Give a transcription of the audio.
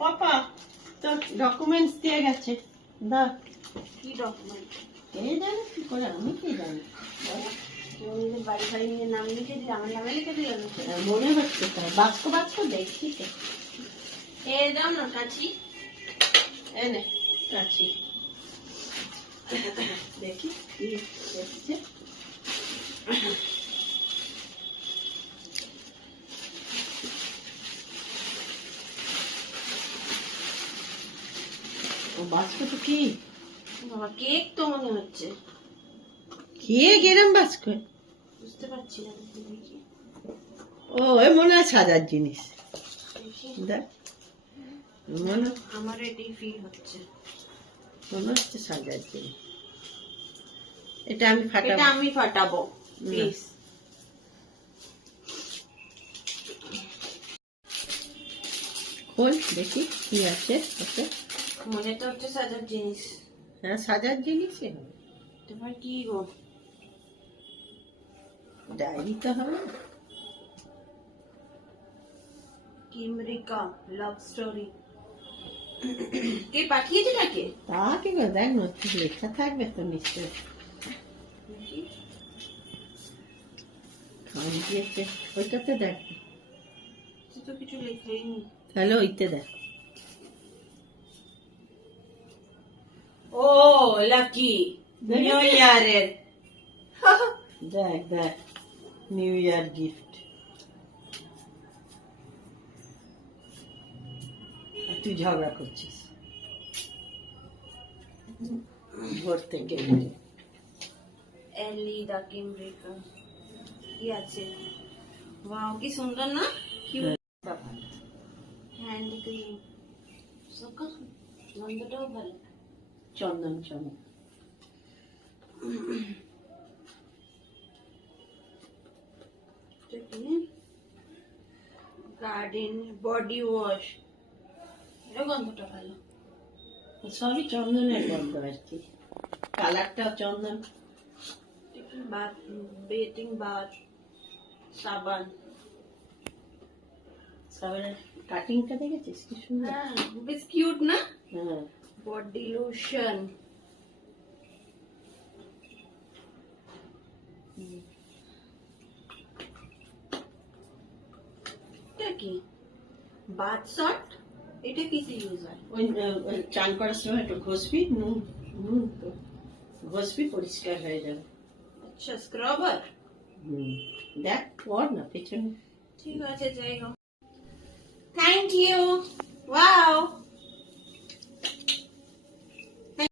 পাপা তো ডকুমেন্টস দিয়ে গেছে। দা কি ডকুমেন্ট? কে জানে কি করে, আমি কি জানি। তোমাদের বাড়ি ফাড়ি নিয়ে নাম লিখে দিলে, আমার নামে লিখে দিলে না? মনে হচ্ছে তাই, বাক্স বাক্স দেখছি তো। এ দাও না কাছি। এনে কাছি দেখি কি এসছে। ও বাক্স তো কি বাবা, কেক তো মনে হচ্ছে। খেয়ে গেলাম বাস্ক। বুঝতে পারছি না দেখি। ও এ মনে হয় সাজার জিনিস। দেখ মনে আমার এটাই ফিল হচ্ছে। মনে হচ্ছে সাজার জিনিস। এটা আমি এটা ফাটাবো। আমি ফাটাবো প্লিজ। খোল দেখি কি আছে ওতে। মনে তো হচ্ছে সাজার জিনিস। হ্যাঁ সাজার জিনিসই হবে। তোমার কি গো? ডায়েরি তো হবে। কিমরিকা লাভ স্টোরি। কে পাঠিয়েছে নাকি? তা কি করে দেখ না, লেখা থাকবে তো নিশ্চয়। খাওয়ান দিয়েছে ওইটাতে দেখ, তো কিছু লেখাই নেই। তাহলে ওইতে দেখ। ও লাকি নিউ ইয়ারের। দেখ দেখ নিউ ইয়ার গিফট। আর তুই ঝগড়া করছিস ভোর থেকে। এলি দা কিমরিকা কি আছে? ওয়াও কি সুন্দর না? হ্যান্ড ক্রিম সকা গন্ধটাও ভালো। চন্দন চন্দন গার্ডেন বডি ওয়াশ, এটা গন্ধটা ভালো। সবই চন্দনের গন্ধ আর কি, কালারটা চন্দন। বেটিং বার, সাবান। সাবানের কাটিংটা দেখেছিস কি সুন্দর। হ্যাঁ বেশ কিউট না? হ্যাঁ বডি লোশন। এটা কি? Bath salt. এটা কিসে ইউজ হয়? ওই চান করার সময় একটু ঘষবি, নুন নুন তো ঘষবি, পরিষ্কার হয়ে যাবে। আচ্ছা স্ক্রাবার। দেখ পর না পেছনে। ঠিক আছে যাই হোক। Thank you. ওয়াও